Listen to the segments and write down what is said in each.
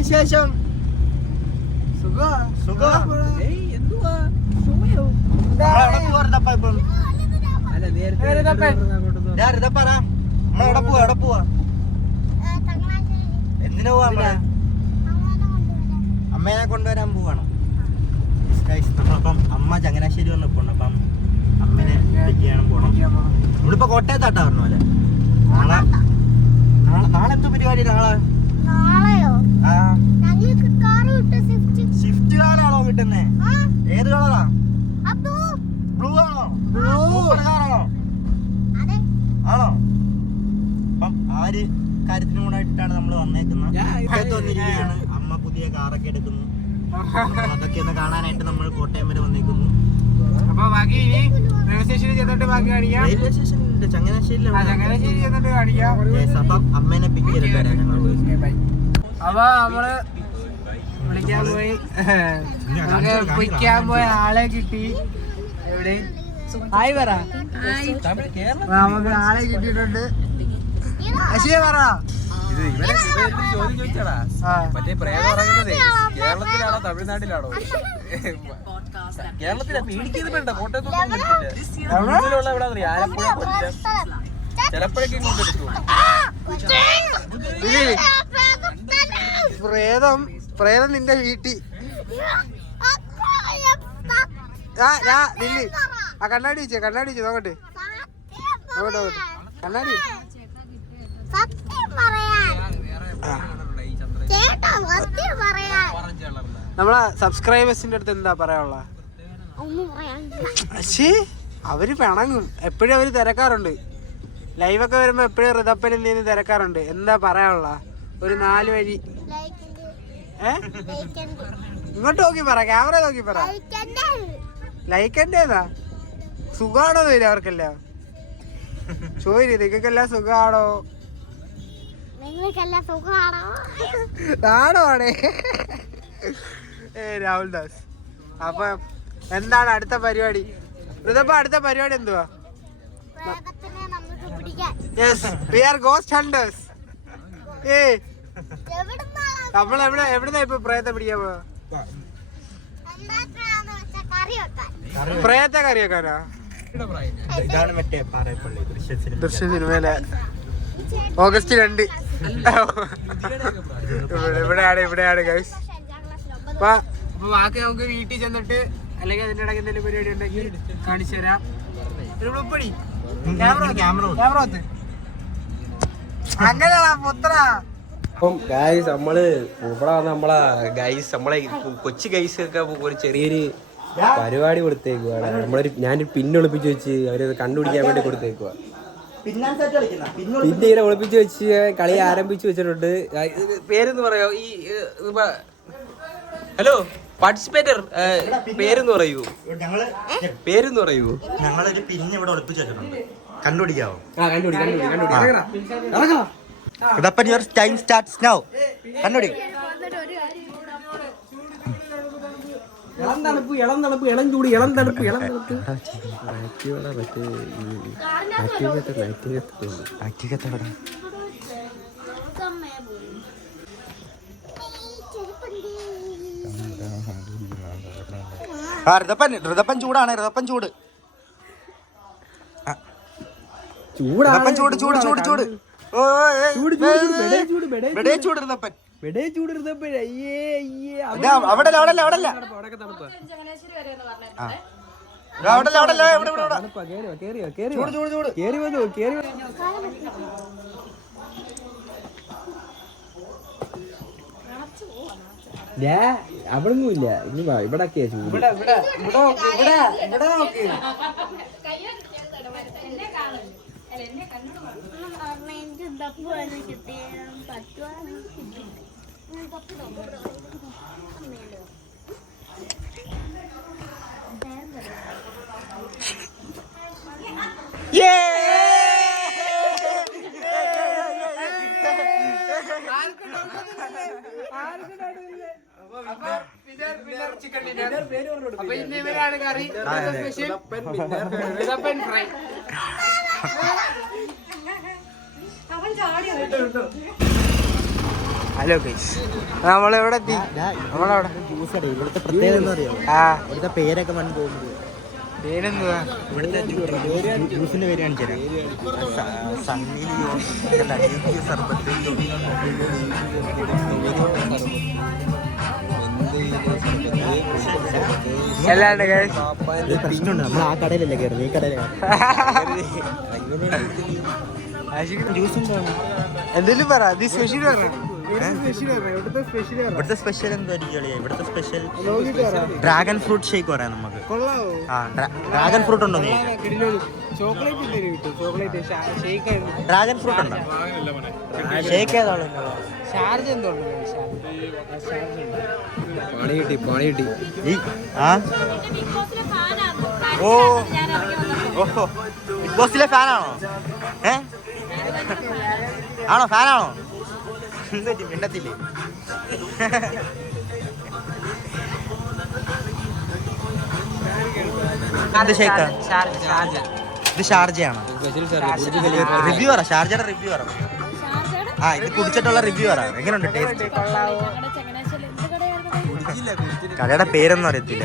വിശേഷം? എന്തിനാ പോവാ? അമ്മേനെ കൊണ്ടുവരാൻ പോവാണോ? നമ്മളപ്പം അമ്മ ചങ്ങനാശ്ശേരി വന്നപ്പോണ്ട്. അപ്പം അമ്മേനെ ചെയ്യാൻ പോണം. നമ്മളിപ്പോ കോട്ടയത്താട്ടാ പറഞ്ഞ പോലെ. നാളെ എന്തോ പരിപാടി? സ്വിഫ്റ്റ് കാറാണോ കിട്ടുന്നേ? ഏത് കളറാ? ബ്ലൂ ആണോ? കാറാണോ? ആണോ? അപ്പം ആ ഒരു കാര്യത്തിനും കൂടെ ആയിട്ടാണ് നമ്മൾ വന്നേക്കുന്നത്. അമ്മ പുതിയ കാറൊക്കെ എടുക്കുന്നു. അതൊക്കെ ഒന്ന് കാണാനായിട്ട് നമ്മൾ കോട്ടയം വരെ വന്നേക്കുന്നു. റെയിൽവേ സ്റ്റേഷനുണ്ട് ചങ്ങനാശ്ശേരിയിലാണ്. അപ്പം അമ്മേനെ പിക്ക് ചെയ്തിട്ട് വരാം ഞങ്ങൾ. അപ്പൊ നമ്മള് വിളിക്കാൻ പോയ ആളെ കിട്ടി. എവിടെ ഹായ് പറ. നമുക്ക് ആളെ കിട്ടിയിട്ടുണ്ട്. അശിയെ പറ. മറ്റേ പ്രേതം ഇറങ്ങുന്നതേ കേരളത്തിലാണോ തമിഴ്നാട്ടിലാണോ? കേരളത്തിലാ. പേടിക്കുന്നത് വേണ്ട. കോട്ടയത്തൊന്നും എവിടെ അറിയാം? ആലപ്പുഴ, കൊല്ലം, ചിലപ്പോഴൊക്കെ കൊണ്ടെടുത്തു. പ്രേതം നിന്റെ വീട്ടിൽ. ആ കണ്ണാടി വെച്ചേ നോക്കട്ടെ. കണ്ണാടി നമ്മളെ സബ്സ്ക്രൈബേഴ്സിന്റെ അടുത്ത് എന്താ പറയാനുള്ള? പക്ഷേ അവര് പിണങ്ങും. എപ്പോഴും അവര് തിരക്കാറുണ്ട്. ലൈവൊക്കെ വരുമ്പോ എപ്പോഴും ഋതപ്പനിൽ നിന്ന് തിരക്കാറുണ്ട്. എന്താ പറയാനുള്ള? ഒരു 4 വരി. ഇങ്ങോട്ട് നോക്കി പറ, ക്യാമറ നോക്കി പറ. ലൈക്കൻ്റെതാ? സുഖാണോ തരും അവർക്കെല്ലാം? ചോദിച്ചു നിങ്ങൾക്കെല്ലാം സുഖാണോ? ആണോടെ രാഹുൽ ദാസ്. അപ്പൊ എന്താണ് അടുത്ത പരിപാടി? ഋതപ്പ അടുത്ത പരിപാടി എന്തുവാ? Yes, we are ghost hunters. നമ്മൾ എവിടുന്നാ ഇപ്പൊ പ്രേതത്തെ പിടിക്കാൻ പോവാ? പ്രേതത്തെ കറി വെക്കാനാ? ദൃശ്യ സിനിമയിലെ ഓഗസ്റ്റ് 2 ഇവിടെയാണ് ഗൈസ്. അപ്പൊ ബാക്കി നമുക്ക് വീട്ടിൽ ചെന്നിട്ട് അല്ലെങ്കിൽ അതിന്റെ ഇടയ്ക്ക് എന്തെങ്കിലും പരിപാടി ഉണ്ടെങ്കിൽ കാണിച്ചു തരാം. അങ്ങനെയാ പുത്ര. അപ്പം ഗൈസ് നമ്മള് ഇവിടെ നമ്മളെ ഗൈസ് നമ്മളെ കൊച്ചു ഗൈസ് ഒക്കെ ഒരു ചെറിയൊരു പരിപാടി കൊടുത്തേക്കുവാണ്. ഞാനൊരു പിന്നൊളിപ്പിച്ച് വെച്ച് അവരത് കണ്ടുപിടിക്കാൻ വേണ്ടി കൊടുത്തേക്കുവാ. പിന്നെ ഇങ്ങനെ ഒളിപ്പിച്ച് വെച്ച് കളി ആരംഭിച്ചു വെച്ചിട്ടുണ്ട്. പേരെന്ന് പറയോ? ഈ ഹലോ പാർട്ടിസിപ്പേറ്റർ പേരെന്ന് പറയൂ. ഞങ്ങളൊരു പിന്നെ ഇവിടെ ഒളിപ്പിച്ച് വെച്ചിട്ടുണ്ട്. കണ്ടുപിടിക്കാവോ? കണ്ടുപിടി. Your time starts now. കണ്ടുപിടി. ഇളം തണുപ്പ്, ഇളം ചൂട്, ഇളം തണുപ്പ്. ഋതപ്പൻ ചൂടാണ്. ചൂട് ഋതപ്പൻ. അവിടൊന്നും ഇല്ല. ഇനി ഇവിടൊക്കെയാ ചൂട്. അപ്പൊ ഇന്ന് ഇവരാണ് കറി. ഫ്രൈ. അവൻ ചാടി ഹലോ ഗൈസ്, നമ്മളെവിടെ എത്തി? നമ്മളവിടെ ഇവിടുത്തെ പ്രത്യേകത എന്താ അറിയാമോ? ഇവിടുത്തെ പേരൊക്കെ മൺ പോകുന്നത്. പേരെന്തുവാ? ഇവിടുത്തെ ജ്യൂസിന്റെ പേര് കാണിച്ചു തരാം. സണ്ണി ലിയോൺ, സർബത്ത്, എല്ലാണ്ട് ഗൈസ്. പ്രശ്നമുണ്ട്, നമ്മൾ ആ കടയിലല്ലേ കയറുന്നത്, ഈ കടയിലാണ്. ജ്യൂസ് ഉണ്ടാവും. എന്തെങ്കിലും പറ, നീ സ്പെഷ്യൽ പറ. ഇവിടുത്തെ സ്പെഷ്യൽ എന്തായിരിക്കും? ഇവിടുത്തെ സ്പെഷ്യൽ ഡ്രാഗൺ ഫ്രൂട്ട് ഷേക്ക് പറയാം നമുക്ക്. ഡ്രാഗൺ ഫ്രൂട്ട് ഉണ്ടോ? നീ ഡ്രാഗൺ ഫ്രൂട്ട് ഉണ്ടോ? ഷേക്ക് ഏതാണ്? ഷാർജ എന്തോ പണി കിട്ടി. ഓ ഓഹോ, ബിഗ് ബോസിലെ ഫാനാണോ? ആണോ? ഫാനാണോ? മിണ്ടത്തില്ലേ? ഇത് ഷേക്കാ? ഇത് ഷാർജയാണ്. റിവ്യൂ പറ, ഷാർജയുടെ റിവ്യൂ പറ. ഇത് കുടിച്ചിട്ടുള്ള റിവ്യൂ പറ. എങ്ങനെയുണ്ട് ടേസ്റ്റ്? കടയുടെ പേരൊന്നും അറിയത്തില്ല.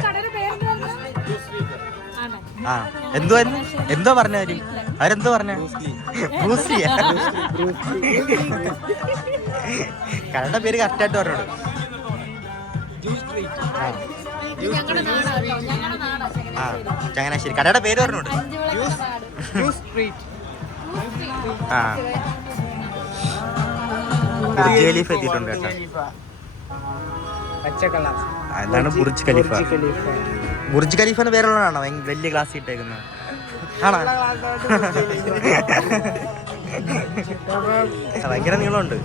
എന്തോ പറഞ്ഞവര് അവരെന്തോ പറഞ്ഞ ബ്രൂസ്ലിയാ? കടയുടെ പേര് കറക്റ്റായിട്ട് പറഞ്ഞോട്. ചങ്ങനാശ്ശേരി. കടയുടെ പേര് പറഞ്ഞോട്. ബുർജ് ഖലീഫ എത്തിയിട്ടുണ്ട് കേട്ടോ. എന്താണ് ബുർജ് ഖലീഫ? ബുർജ് ഖലീഫിന്റെ പേരുള്ളതാണോ വലിയ ക്ലാസ് ഇട്ടേക്കുന്നത്? ആണോ? ഭയങ്കര നീളമുണ്ട്.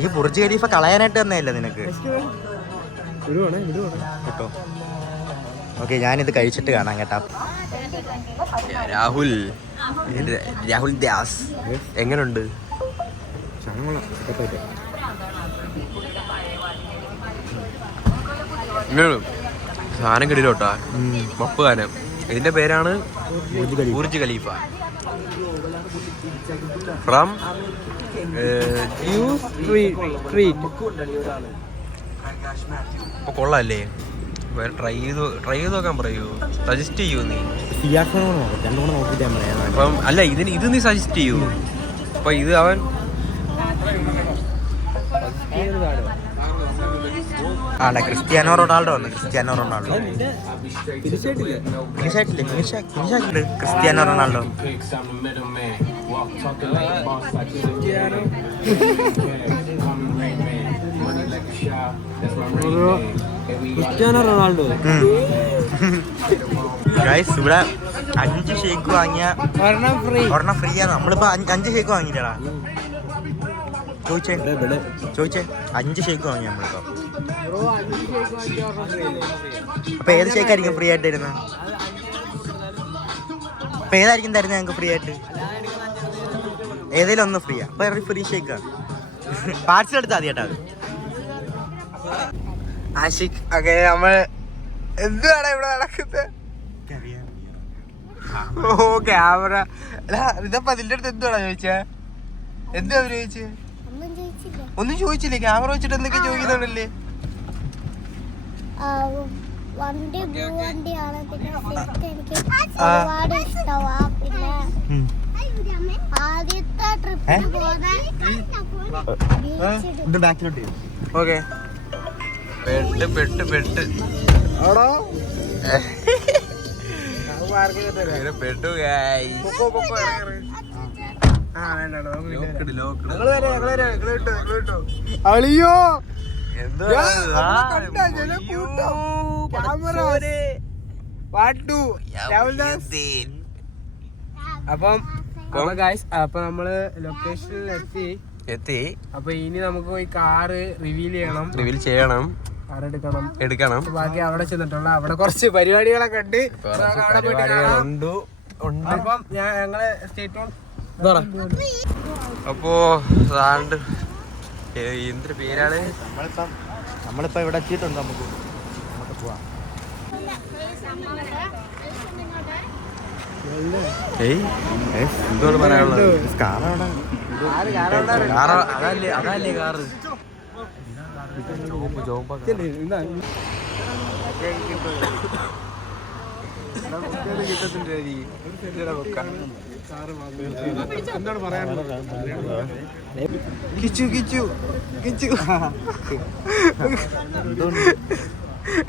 ഈ ബുർജ് ഖലീഫ കളയാനായിട്ട് തന്നെയല്ല നിനക്ക് കേട്ടോ. ഓക്കെ, ഞാനിത് കഴിച്ചിട്ട് കാണാം കേട്ടാ. രാഹുൽ ദാസ് എങ്ങനുണ്ട്? സാധനം കിടിലോട്ടാ, മപ്പ് ഗാനം. ഇതിന്റെ പേരാണ് ബുർജ് ഖലീഫ ഫ്രം ഇപ്പൊ കൊള്ളാല്ലേ? ട്രൈ ചെയ്ത് നോക്കാൻ പറയൂ, സജസ്റ്റ് ചെയ്യൂ നീ. അപ്പം അല്ല, ഇത് നീ സജസ്റ്റ് ചെയ്യൂ. അപ്പൊ ഇത് അവൻ ക്രിസ്ത്യാനോ റൊണാൾഡോ വന്നു. Cristiano Ronaldo Cristiano Ronaldo Cristiano Ronaldo. Guys, ഇവിടെ 5 ഷേക്ക് വാങ്ങിയ ഒരെണ്ണം ഫ്രീ ആണ്. നമ്മളിപ്പോ 5 ഷേക്ക് വാങ്ങിയില്ലടാ. ചോദിച്ചേ 5 ഷേക്ക് വാങ്ങിയ നമ്മളിപ്പോ. അപ്പൊ ഏത് ഷേക്കായിരിക്കും ഫ്രീ ആയിട്ട് തരുന്നത്? അപ്പൊ ഏതായിരിക്കും തരുന്നത് ഞങ്ങൾക്ക് ഫ്രീ ആയിട്ട്? ഏതെങ്കിലും ഒന്ന് ഫ്രീ. അപ്പൊ ഫ്രീ ഷേക്കാണ്. പാർസൽ എടുത്താൽ മതി കേട്ടോ. ആഷിഖ്, അങ്ങനെ നമ്മൾ എന്താണ് ഇവിടെ നടക്കുന്നത്? ഓ ക്യാമറ. ഇതപ്പോ അതിന്റെ അടുത്ത് എന്തുവാടാ ചോദിച്ചേ? എന്തുവാ അവര് ചോദിച്ചേ? ഒന്നും ചോദിച്ചില്ലേ? ക്യാമറ വെച്ചിട്ട് എന്തൊക്കെ ചോദിക്കുന്നുണ്ടല്ലേ? വണ്ടി വണ്ടിയാണ്. പിന്നെ എനിക്ക് ഒരുപാട് ഇഷ്ടമാണ്. പിന്നെ ആദ്യത്തെ ട്രിപ്പിന് പോകുന്ന ബാക്കിലോട്ട് ഓക്കെ. പെട്ട് ആണോ? പെട്ടു. അളിയോ അപ്പൊ നമ്മള് ലൊക്കേഷനിൽ എത്തി. അപ്പൊ ഇനി നമുക്ക് പോയി കാറ് റിവീൽ ചെയ്യണം. എടുക്കണം. ബാക്കി അവിടെ ചെന്നിട്ടുള്ള അവിടെ കുറച്ച് പരിപാടികളൊക്കെ ഉണ്ട്. അപ്പം ഞങ്ങള് സ്റ്റേറ്റ് അപ്പോ എന്തൊരു പേരാണ്? നമ്മളിപ്പോ ഇവിടെ എത്തിയിട്ടുണ്ട്. നമുക്ക് പോവാം. എന്തോട് പറയാനുള്ളത്? അതല്ലേ കാറ് എന്താണ് പറയാനുള്ളത്? കിച്ചു കിച്ചു കിച്ചു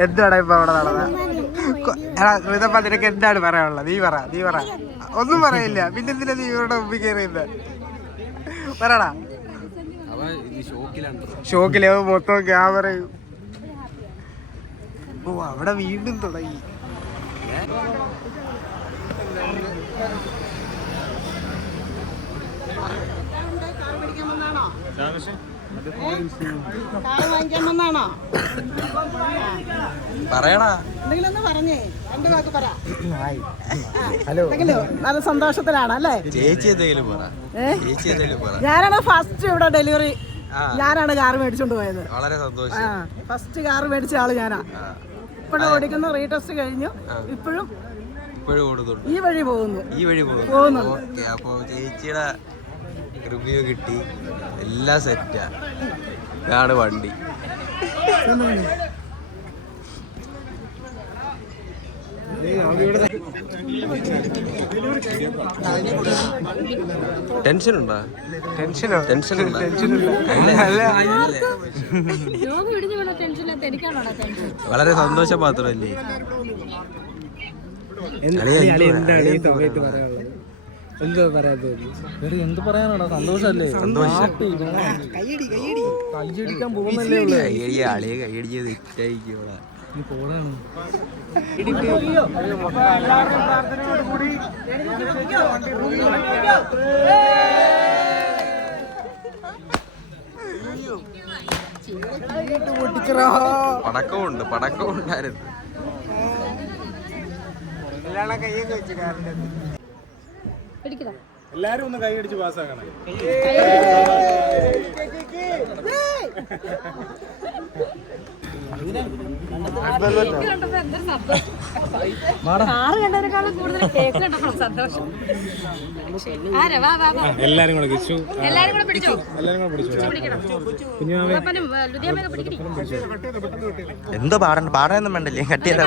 എന്താണ് ഇപ്പൊ അവിടെ നടന്നത്? നിനക്ക് എന്താണ് പറയാനുള്ളത്? നീ പറ. ഒന്നും പറയില്ല. പിന്നെ എന്തിനാ നീ ഇവരുടെ മുമ്പിൽ കയറിയത്? പറടാ. ഷോക്കിലെ മൊത്തം ക്യാമറയും. ഓ അവിടെ വീണ്ടും തുടങ്ങി. പറയടാ. ഹലോ. നല്ല സന്തോഷത്തിലാണ് അല്ലേ? ചേച്ചി എന്തെങ്കിലും പറ. ഞാനാണ് ഫസ്റ്റ് ഇവിടെ ഡെലിവറി. ഞാനാണ് കാർ മേടിച്ചോണ്ട് പോയത്. വളരെ സന്തോഷം. ഫസ്റ്റ് കാർ മേടിച്ച ആള് ഞാനാ. ഇപ്പോഴും ഓടിക്കുന്ന റീടെസ്റ്റ് കഴിഞ്ഞു. ഇപ്പോഴും ഈ വഴി പോകുന്നു. ഓക്കെ, അപ്പൊ ചേച്ചിയുടെ റിവ്യൂ കിട്ടി. എല്ലാം സെറ്റാ. ഇതാണ് വണ്ടി. ടെൻഷനുണ്ടോ? വളരെ സന്തോഷം മാത്രമല്ലേ? എന്തോ പറയാത്തത്? എന്ത് പറയാനാണോ? സന്തോഷല്ലേ? സന്തോഷം. കൈയടിക്കാൻ പോകുന്നല്ലേ ഉള്ളു. കൈയടിച്ച് തെറ്റായിരിക്കും. പടക്കം ഉണ്ടായിരുന്നു. എല്ലാരും ഒന്ന് കൈയടിച്ച് പാസ്സാക്കണം. എല്ലാരും കൂടെ കിച്ചു. എന്തോ പാടാനൊന്നും വേണ്ടല്ലേ? കട്ട് ചെയ്താ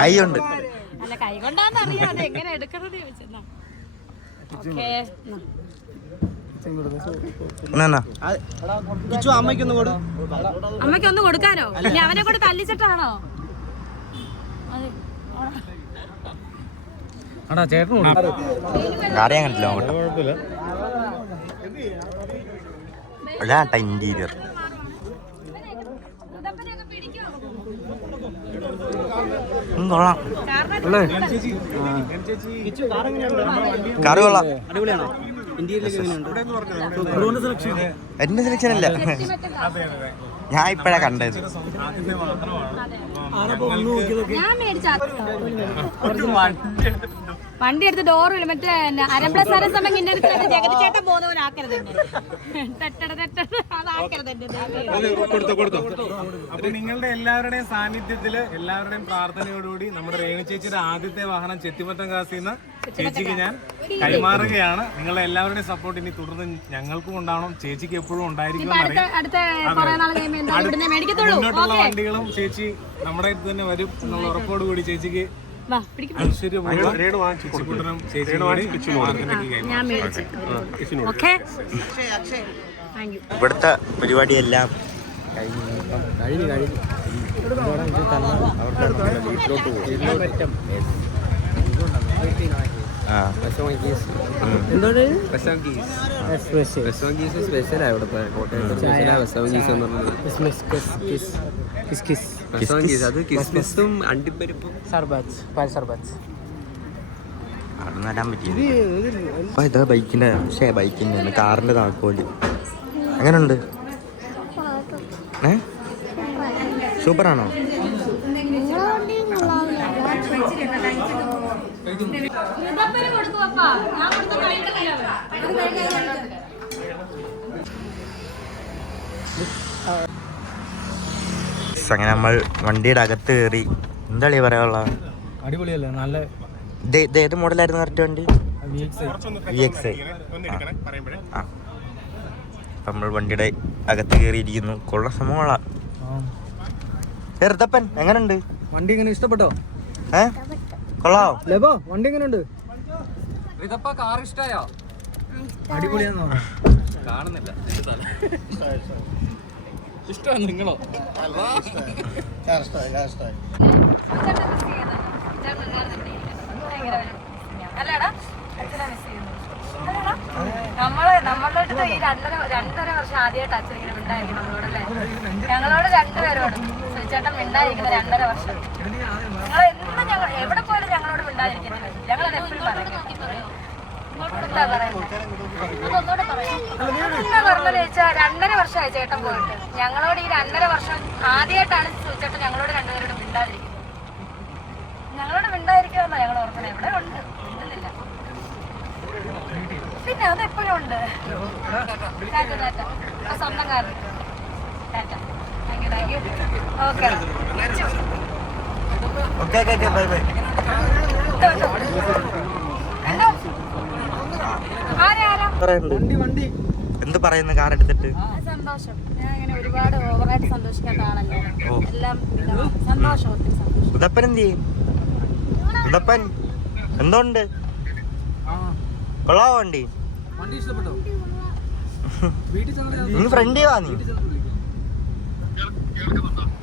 കൈയുണ്ട്. അല്ല കൈ കൊണ്ടാന്ന് അറിയാതെ എങ്ങനെ എടുക്കണത് ചോദിച്ചെന്നാ. അമ്മയ്ക്കൊന്ന് കൊടുക്കാനോ? ഇനി അവനെ കൂടെ തല്ലിച്ചിട്ടാണോ? അറിയാൻ കണ്ടില്ല. അതാട്ടാ ഇന്റീരിയർ. കൊള്ളാം. കാറ് കൊള്ളാം. എന്റെ സെലക്ഷൻ അല്ല, ഞാൻ ഇപ്പഴാ കണ്ടത്. വണ്ടി എടുത്ത് ഡോറില്ല മറ്റേ അരപ്ലസ് അരസമയം ഇന്നെ ജഗതി ചേട്ടൻ പോകുന്നവനാക്കരുത്. അപ്പൊ നിങ്ങളുടെ എല്ലാവരുടെയും സാന്നിധ്യത്തില്, എല്ലാവരുടെയും പ്രാർത്ഥനയോടുകൂടി നമ്മുടെ രേണു ചേച്ചിയുടെ ആദ്യത്തെ വാഹനം ചെത്തിമറ്റം കാസിന്ന് ചേച്ചിക്ക് ഞാൻ കൈമാറുകയാണ്. നിങ്ങളുടെ എല്ലാവരുടെയും സപ്പോർട്ട് ഇനി തുടർന്ന് ഞങ്ങൾക്കും ഉണ്ടാവണം, ചേച്ചിക്ക് എപ്പോഴും ഉണ്ടായിരിക്കും. മുന്നോട്ടുള്ള വണ്ടികളും ചേച്ചി നമ്മുടെ അടുത്ത് തന്നെ വരും എന്നുള്ള ഉറപ്പോടുകൂടി ചേച്ചിക്ക് ഇവിടുത്തെ പരിപാടിയെല്ലാം അണ്ടിപ്പരിപ്പും അവിടെ വരാൻ പറ്റിയത്. അപ്പൊ ഇതാ ബൈക്കിന്റെ കാറിന്റെ താക്കോല് എങ്ങനെയുണ്ട്? സൂപ്പറാണോ? ഗൈസ് അങ്ങനെ നമ്മൾ വണ്ടിയുടെ അകത്ത് കയറി. എന്താ പറയാനുള്ള? അടിപൊളിയല്ലേ? നല്ല ഇത് ഏത് മോഡലായിരുന്നു കറക്റ്റ് വണ്ടി? VXi. ആ നമ്മൾ വണ്ടിയുടെ അകത്ത് കയറിയിരിക്കുന്നു. കൊള്ള സംഭവങ്ങളാ. ചെറുത്തപ്പൻ എങ്ങനെയുണ്ട് വണ്ടി? എങ്ങനെ ഇഷ്ടപ്പെട്ടോ? കൊള്ളാവോ? ലബോ വണ്ടി എങ്ങനെയുണ്ട്? കാർ ഇഷ്ടായോ? അടിപൊളിയാന്നോ? കാണുന്നില്ല. ഇഷ്ടമാണ് നിങ്ങളോ? നമ്മളുടെ അടുത്ത് ഈ രണ്ടര വർഷം ആദ്യമായിട്ട് അച്ഛൻ ഇങ്ങനെ മിണ്ടായിരിക്കും നമ്മളോടല്ലേ. ഞങ്ങളോട് രണ്ടുപേരോട് ചേട്ടൻ മിണ്ടായിരിക്കുന്ന 2.5 വർഷം. ഞങ്ങൾ എന്നും ഞങ്ങൾ എവിടെ പോയാലും ഞങ്ങളോട് മിണ്ടായിരിക്കുന്നത്. ഞങ്ങളത് എപ്പോഴും പറയും. എന്താ പറയുന്നത്? എന്താ പറഞ്ഞത് ചോദിച്ചാൽ 2.5 വർഷമായി ചേട്ടൻ പോയിട്ട്. ഞങ്ങളോട് ഈ 2.5 വർഷം ആദ്യമായിട്ടാണ് ചേട്ടൻ ഞങ്ങളോട് രണ്ടുപേരോട് മിണ്ടാതിരിക്കുന്നത്. ഞങ്ങളോട് മിണ്ടായിരിക്കുമെന്നാ ഞങ്ങൾ ഓർക്കുന്നത്. എവിടെ ഉണ്ട് മിണ്ടുന്നില്ല. പിന്നെ അതെപ്പോഴും ഉണ്ട്. സ്വന്തം കാര്യം. ഓക്കെ എന്ത് പറയുന്നു കാർ എടുത്തിട്ട്? സന്തോഷം. ഞാൻ അങ്ങനെ ഒരുപാട് ഓവറായിട്ട് സന്തോഷിക്കാത്ത ആളല്ലേ. എല്ലാം സന്തോഷം, ഒത്തിരി സന്തോഷം. ഉദപ്പൻ എന്ത് ചെയ്യും? ഉദപ്പൻ എന്തുണ്ട്? കൊള്ളാവോ വണ്ടി? നീ ഫ്രണ്ട് വാ. നീ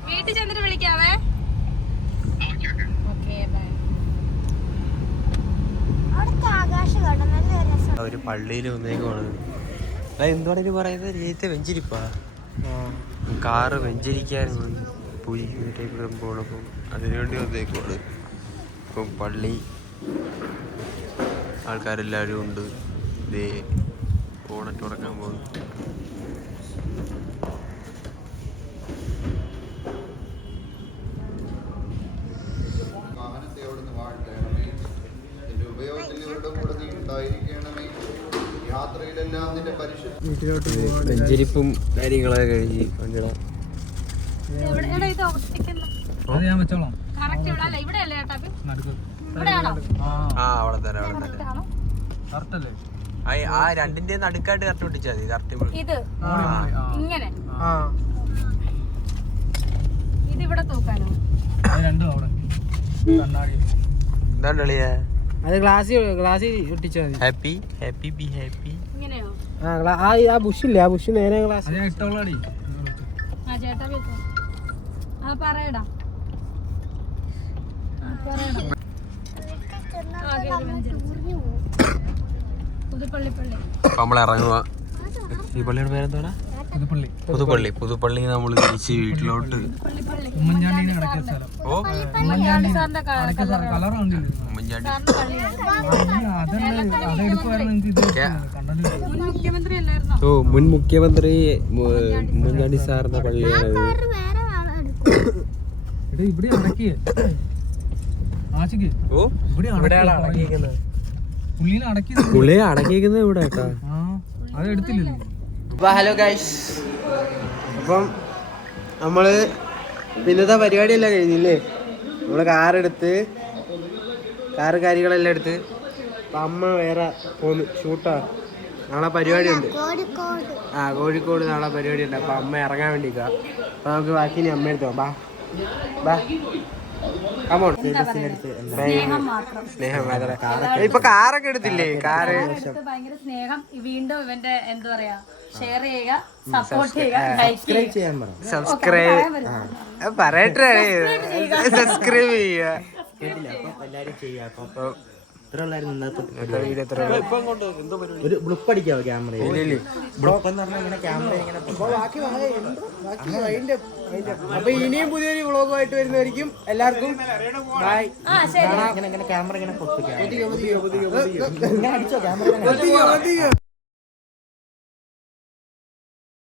വീട്ടിൽ ചെന്നിട്ട് വിളിക്കാവേ. ഒരു പള്ളിയിൽ വന്നേക്കുവാണ്. എന്തുവാണ് പറയുന്നത്? രീതിത്തെ വെഞ്ചിരിപ്പാ. കാറ് വെഞ്ചരിക്കാൻ പൂജിക്കും പോണപ്പം അതിനുവേണ്ടി വന്നേക്കുവാണ്. ഇപ്പം പള്ളി ആൾക്കാരെല്ലാവരും ഉണ്ട്. ഇതേ ഓണറ്റ് ഉടക്കാൻ പോകുന്നു. വെഞ്ചരിപ്പും കാര്യങ്ങളൊക്കെ കഴിഞ്ഞ് വണ്ടിടാം. ആ അവിടെ തന്നെ ആ രണ്ടിന്റെ നടുക്കായിട്ട് കറക്റ്റ് പൊട്ടിച്ചാൽ മതി. കറക്റ്റ് എന്താണ് കളിയാ? അത് ഗ്ലാസ് ഒട്ടിച്ചാൽ മതി. Happy happy be happy. ആ ബുഷില്ലേ? ആ ബുഷ് നേരെ ഗ്ലാസ് ഇട്ടോളാടി. നമ്മളിറങ്ങുക. ഈ പള്ളിയുടെ പേരെന്താടാ? പുതുപ്പള്ളി. പുതുപ്പള്ളി നമ്മൾ തിരിച്ച് വീട്ടിലോട്ട്. ഉമ്മൻചാണ്ടി മുൻ മുഖ്യമന്ത്രി ഉമ്മൻചാണ്ടി സാറിന്റെ പള്ളിയാണ്. പുള്ളിയെ അടക്കിയിരിക്കുന്നത് ഇവിടെ കേട്ടാ. ഹലോ ഗൈസ്, അപ്പം നമ്മള് പിന്നത്തെ പരിപാടിയെല്ലാം കഴിഞ്ഞില്ലേ? നമ്മള് കാറെടുത്ത് കാര്യങ്ങളെല്ലാം എടുത്ത് അപ്പം അമ്മ വേറെ പോന്ന് ഷൂട്ടാ. നാളെ പരിപാടി ഉണ്ട്. കോഴിക്കോട് നാളെ പരിപാടി ഉണ്ട്. അപ്പം അമ്മ ഇറങ്ങാൻ വേണ്ടിക്കാ. അപ്പം നമുക്ക് ബാക്കി ഇനി അമ്മ എടുത്തോ. സ്നേഹം മാത്രം. ഇപ്പൊ കാറൊക്കെ എടുത്തില്ലേ? കാറ് ഭയങ്കര സ്നേഹം. വീണ്ടും ഇവന്റെ എന്താ പറയാ, ഷെയർ ചെയ്യുക, സപ്പോർട്ട് ചെയ്യുക, സബ്സ്ക്രൈബ് പറയട്ടെ, സബ്സ്ക്രൈബ് ചെയ്യുക. ഒരു ബ്ലുപ്പ് അടിക്കാവോ ക്യാമറയിൽ? ബ്ലുപ്പ് എന്ന് പറഞ്ഞാൽ ഇങ്ങനെ ക്യാമറ ഇങ്ങനെ. അപ്പൊ ഇനിയും പുതിയൊരു വ്ളോഗുമായിട്ട് വരുന്നതായിരിക്കും. എല്ലാവർക്കും ബൈ. ഇങ്ങനെ ക്യാമറ ഇങ്ങനെ പൊട്ടിക്കാം.